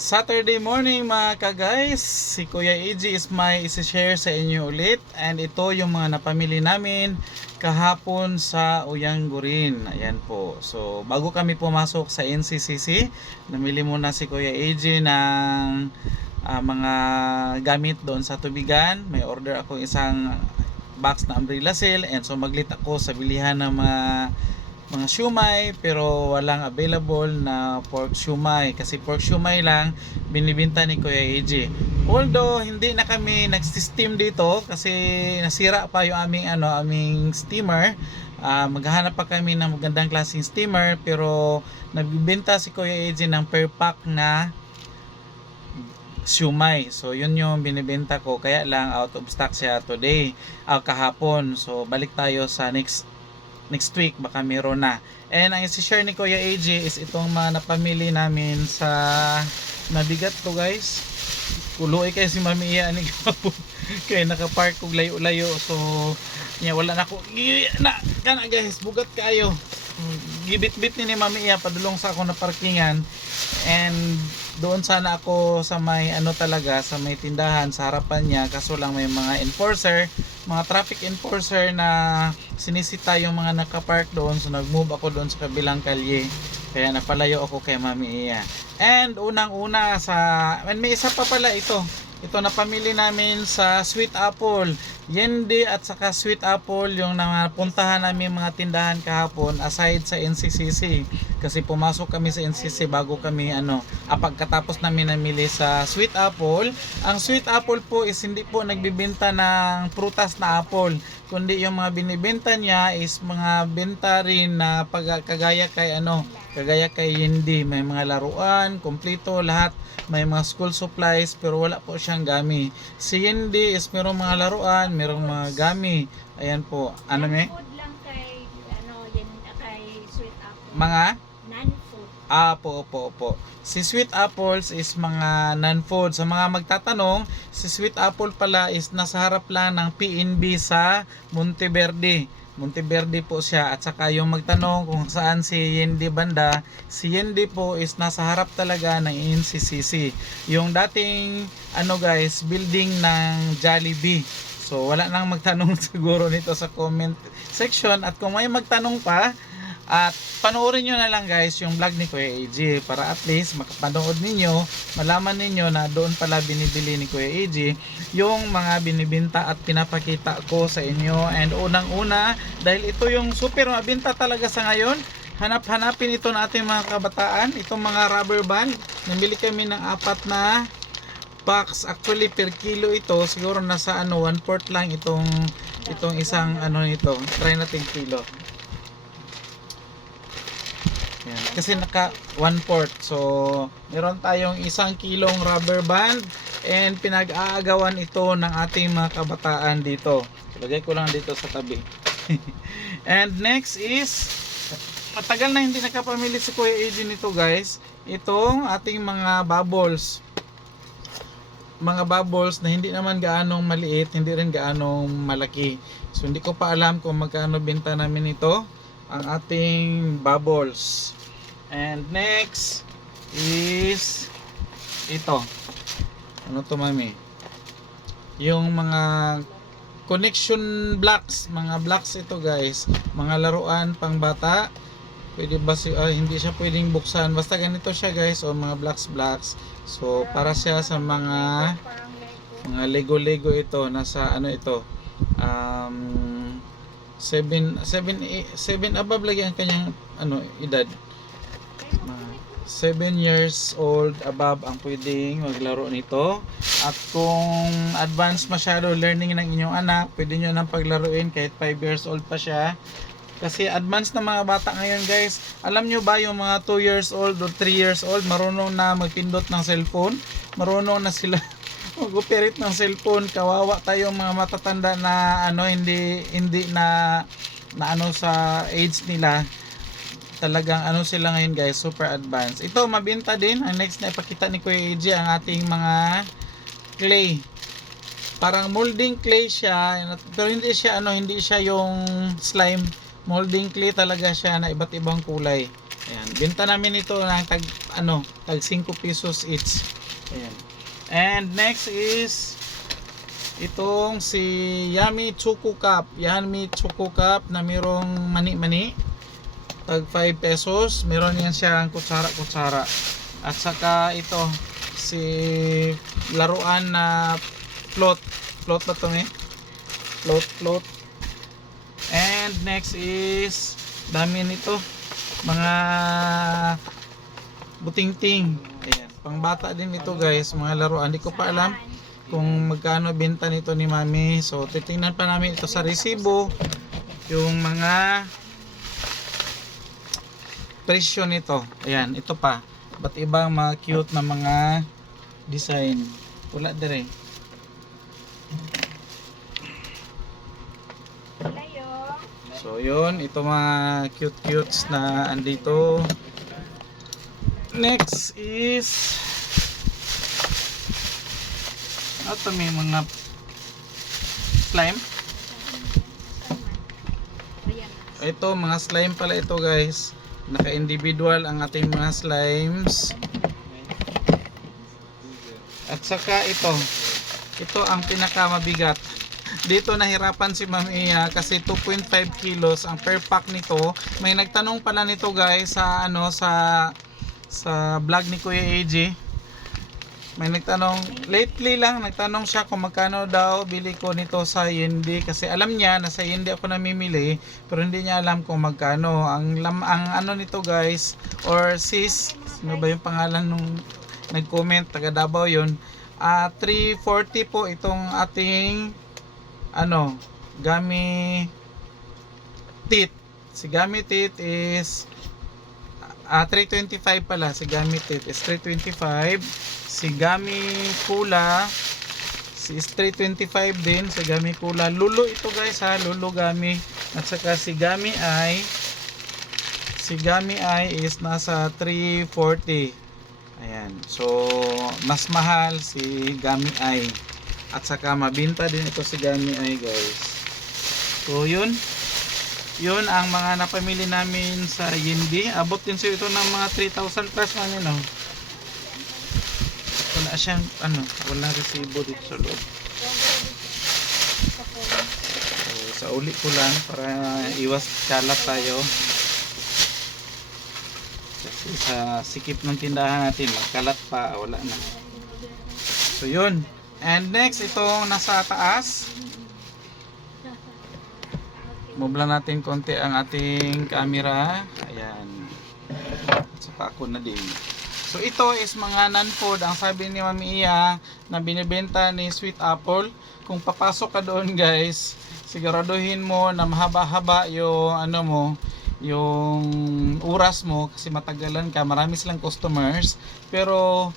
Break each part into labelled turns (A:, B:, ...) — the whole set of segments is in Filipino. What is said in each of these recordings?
A: Saturday morning mga ka-guys, si Kuya AG is may isi-share sa inyo ulit and ito yung mga napamili namin kahapon sa Uyang Gurin. Ayan po. So bago kami pumasok sa NCCC, namili muna si Kuya AG ng ah, mga gamit doon sa tubigan. May order ako isang box na umbrella sale and so maglit ako sa bilihan ng mga mga siumay pero walang available na pork siumay kasi pork siumay lang binibinta ni Kuya AJ. Although hindi na kami nag-steam dito kasi nasira pa yung aming ano aming steamer. Ah, maghahanap pa kami ng magandang klaseng steamer pero nagbibenta si Kuya AJ ng per pack na siumay. So yun yung binibenta ko kaya lang out of stock siya today, ah, kahapon. So balik tayo sa next next week baka meron na. And ang isi-share ni Kuya AJ is itong mga napamili namin sa mabigat to guys. Kuloy kayo si Mami Iya ni. Kaya nakapark kog layo-layo so niya wala na ko na kana guys bugat kayo. Gibit-bit ni ni Mami Iya padulong sa ako na parkingan. And doon sana ako sa may ano talaga sa may tindahan sa harapan niya. Kaso lang may mga enforcer mga traffic enforcer na sinisita yung mga nakapark doon. So nag-move ako doon sa kabilang kalye. Kaya napalayo ako kay Mami Iya and unang una sa and may isa pa pala ito ito na pamili namin sa Sweet Apple. Yendi at saka Sweet Apple yung napuntahan namin mga tindahan kahapon aside sa NCCC kasi pumasok kami sa NCC bago kami ano ah, pagkatapos namin namili sa Sweet Apple. Ang Sweet Apple po is hindi po nagbibenta ng prutas na apple kundi yung mga binibenta niya is mga benta rin na pag, kay ano kagaya kay Yendi may mga laruan kompleto lahat may mga school supplies pero wala po siyang gami si Yendi is merong mga laruan merong mga gami ayan po ano me Non-food lang kay, ano, yan, kay Sweet Apple. mga Non-food. Ah, po, po, po. Si Sweet Apples is mga non-food. Sa mga magtatanong, si Sweet Apple pala is nasa harap lang ng PNB sa Monteverde. Monteverde po siya. At saka yung magtanong kung saan si Yendi Banda, si Yendi po is nasa harap talaga ng NCCC. Yung dating, ano guys, building ng Jollibee. So, wala nang magtanong siguro nito sa comment section. At kung may magtanong pa, at panoorin nyo na lang guys yung vlog ni Kuya AJ para at least makapanood ninyo, malaman ninyo na doon pala binibili ni Kuya AJ yung mga binibinta at pinapakita ko sa inyo. And unang-una, dahil ito yung super mabinta talaga sa ngayon, hanap-hanapin ito natin mga kabataan, itong mga rubber band. Namili kami ng apat na box. Actually per kilo ito, siguro nasa ano, 1 fourth lang itong itong isang ano nito. Try natin kilo. Yan. Kasi naka 1 fourth. So, meron tayong isang kilong rubber band and pinag-aagawan ito ng ating mga kabataan dito. Lagay ko lang dito sa tabi. and next is matagal na hindi nakapamili si Kuya AJ nito guys. Itong ating mga bubbles. Mga bubbles na hindi naman gaanong maliit, hindi rin gaanong malaki. So hindi ko pa alam kung magkano benta namin ito ang ating bubbles. And next is ito. Ano to mami? Yung mga connection blocks, mga blocks ito guys, mga laruan pang bata. Pwede ba si ah, hindi siya pwedeng buksan. Basta ganito siya guys, o mga blocks blocks. So para siya sa mga mga Lego Lego ito nasa ano ito um 7 7 7 above lagi ang kanyang ano edad 7 years old above ang pwedeng maglaro nito. At kung advanced masyado learning ng inyong anak pwede nyo nang paglaruin kahit 5 years old pa siya. Kasi advanced na mga bata ngayon guys. Alam nyo ba yung mga 2 years old or 3 years old marunong na magpindot ng cellphone? Marunong na sila mag-operate ng cellphone. Kawawa tayo mga matatanda na ano hindi hindi na na ano sa age nila talagang ano sila ngayon guys super advanced ito mabinta din ang next na ipakita ni Kuya AJ ang ating mga clay parang molding clay siya pero hindi siya ano hindi siya yung slime molding clay talaga siya na iba't ibang kulay Ayan, benta namin ito ng tag ano, tag 5 pesos each. Ayan. And next is itong si Yummy Choco Cup. Yummy Choco Cup na mayroong mani-mani. Tag 5 pesos. Meron yan siyang kutsara-kutsara. At saka ito si laruan na float. Float ba ito eh? Float, float. And next is dami nito mga butingting. Ayan. Pangbata din ito guys, mga laruan. Hindi ko pa alam kung magkano benta nito ni Mami. So titingnan pa namin ito sa resibo yung mga presyo nito. Ayan, ito pa. Ba't ibang mga cute na mga design. Wala dire. So yun, ito mga cute cutes na andito. Next is ano to may mga slime. Ito mga slime pala ito guys. Naka-individual ang ating mga slimes. At saka ito. Ito ang pinakamabigat. Dito nahirapan si Ma'am Iya kasi 2.5 kilos ang per pack nito. May nagtanong pala nito guys sa ano sa sa vlog ni Kuya AJ. May nagtanong, lately lang nagtanong siya kung magkano daw bili ko nito sa Yendi kasi alam niya na sa Yendi ako namimili pero hindi niya alam kung magkano. Ang lam, ang ano nito guys or sis, ano ba yung pangalan nung nag-comment taga Davao yun. Ah 340 po itong ating ano, Gami Tit. Si Gami Tit is ah 325 pala. Si Gami Tit is 325. Si Gami Kula si is 325 din. Si Gami Kula. Lulo ito guys ha. Lulo Gami. At saka si Gami ay si Gami ay is nasa 340. Ayan. So, mas mahal si Gami ay. At saka mabinta din ito si Gami ay guys. So, yun. Yun ang mga napamili namin sa Yindi. Abot din siya ito ng mga 3,000 plus man yun, oh. Wala siyang, ano, walang resibo dito sa loob. So, sa uli ko lang para iwas kalat tayo. Kasi sa sikip ng tindahan natin, magkalat pa, wala na. So, yun. And next, itong nasa taas. Move lang natin konti ang ating camera. Ayan. Saka ako na din. So ito is mga non-food. Ang sabi ni Mami Iya na binibenta ni Sweet Apple. Kung papasok ka doon guys, siguraduhin mo na mahaba-haba yung ano mo, yung oras mo kasi matagalan ka. Marami silang customers. Pero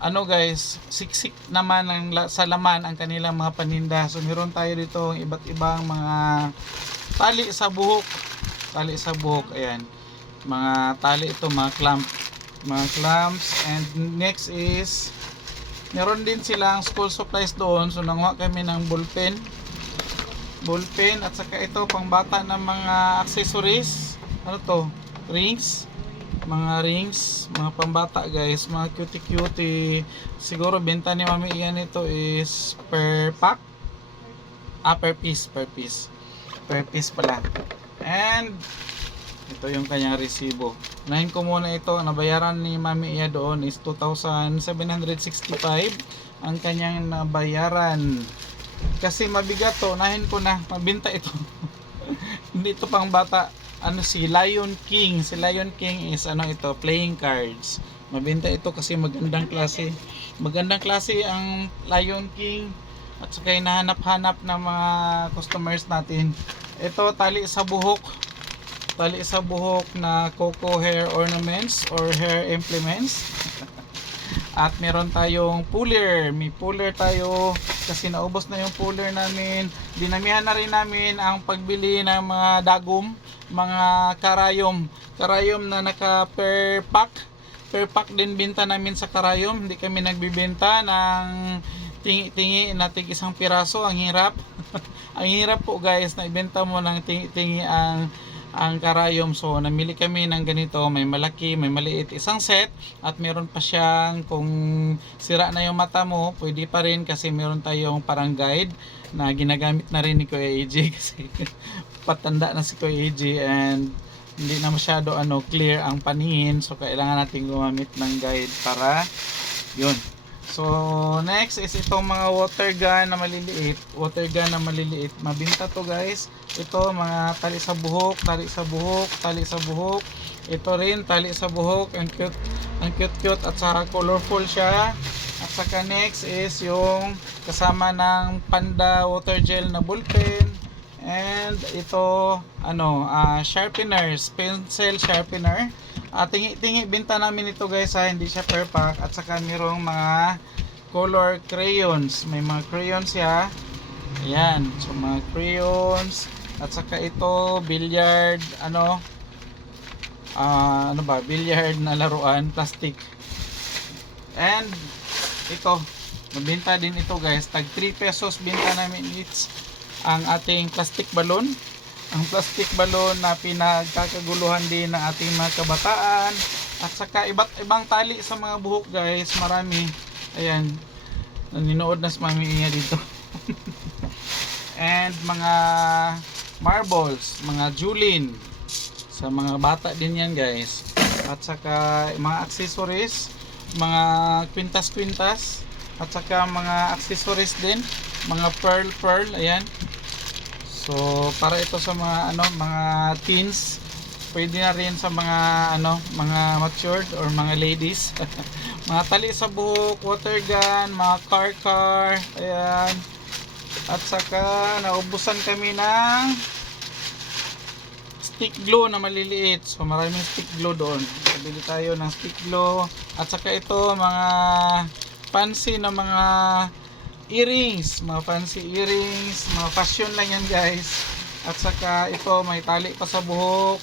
A: ano guys, siksik naman ang, sa laman ang kanilang mga paninda. So meron tayo dito iba't ibang mga tali sa buhok. Tali sa buhok, ayan. Mga tali ito, mga clamp. Mga clamps. And next is, meron din silang school supplies doon. So nanguha kami ng ballpen. Ballpen at saka ito pang bata ng mga accessories. Ano to? Rings mga rings, mga pambata guys, mga cutie cutie. Siguro benta ni Mami Ian ito is per pack. Ah, per piece, per piece. Piece pala. And ito yung kanyang resibo. Unahin ko muna ito. Nabayaran ni Mami Iya doon is 2,765 ang kanyang nabayaran. Kasi mabigat to. Unahin ko na. Mabinta ito. Hindi ito pang bata ano si Lion King. Si Lion King is ano ito, playing cards. Mabenta ito kasi magandang klase. Magandang klase ang Lion King at saka hinahanap-hanap ng mga customers natin. Ito tali sa buhok. Tali sa buhok na coco hair ornaments or hair implements. At meron tayong puller. May puller tayo kasi naubos na yung puller namin. Dinamihan na rin namin ang pagbili ng mga dagom, mga karayom. Karayom na naka per pack. Per pack din binta namin sa karayom. Hindi kami nagbibenta ng tingi-tingi na tig isang piraso. Ang hirap. ang hirap po guys na ibenta mo ng tingi-tingi ang ang karayom. So, namili kami ng ganito. May malaki, may maliit. Isang set. At meron pa siyang, kung sira na yung mata mo, pwede pa rin kasi meron tayong parang guide na ginagamit na rin ni Kuya AJ kasi patanda na si Kuya AJ and hindi na masyado ano clear ang paningin so kailangan natin gumamit ng guide para yun so next is itong mga water gun na maliliit. Water gun na maliliit. Mabinta to guys. Ito mga tali sa buhok tali sa buhok tali sa buhok. Ito rin tali sa buhok. Ang cute ang cute cute. At saka colorful siya. At saka next is yung kasama ng panda water gel na ballpen And ito, ano, ah, sharpeners, pencil sharpener. Ah, tingi-tingi binta namin ito guys ha, hindi siya per pack. At saka mayroong mga color crayons. May mga crayons siya. Ayan, so mga crayons. At saka ito, billiard, ano, ah, ano ba, billiard na laruan, plastic. And, ito, mabenta din ito guys. Tag 3 pesos binta namin each ang ating plastic balloon ang plastic balloon na pinagkakaguluhan din ng ating mga kabataan at saka iba't ibang tali sa mga buhok guys. Marami. Ayan. Naninood na si mami niya dito. And mga marbles mga julin. Sa mga bata din yan guys. At saka mga accessories mga kwintas-kwintas. At saka mga accessories din. Mga pearl pearl ayan so para ito sa mga ano mga teens pwede na rin sa mga ano mga matured or mga ladies mga tali sa buhok water gun mga car car ayan at saka naubusan kami ng stick glue na maliliit. So maraming stick glue doon. Bili tayo ng stick glue. At saka ito mga fancy na mga earrings. Mga fancy earrings. Mga fashion lang yan guys. At saka ito may tali pa sa buhok.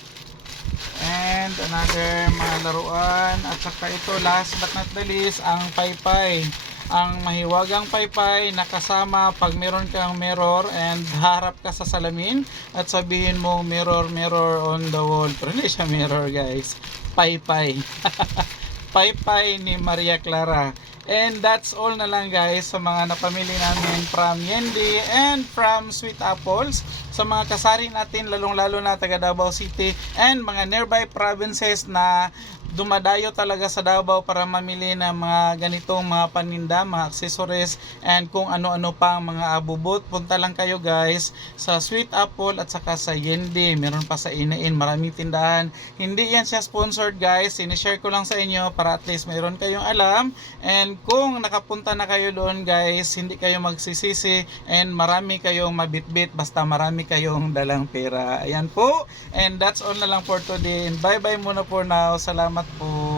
A: And another mga laruan. At saka ito last but not the least ang paypay ang mahiwagang paypay na kasama pag meron kang mirror and harap ka sa salamin at sabihin mo mirror mirror on the wall pero hindi siya mirror guys paypay paypay ni Maria Clara. And that's all na lang guys sa mga napamili namin from Yendi and from Sweet Apples. Sa mga kasari natin lalong lalo na taga Davao City and mga nearby provinces na dumadayo talaga sa Davao para mamili ng mga ganitong mga paninda, mga accessories and kung ano-ano pang mga abubot. Punta lang kayo guys sa Sweet Apple at saka sa Yendi. Meron pa sa Inain, maraming tindahan. Hindi yan siya sponsored guys. Sinishare ko lang sa inyo para at least mayroon kayong alam. And kung nakapunta na kayo doon guys, hindi kayo magsisisi and marami kayong mabitbit basta marami kayong dalang pera. Ayan po. And that's all na lang for today. And bye bye muna for now. Salamat po.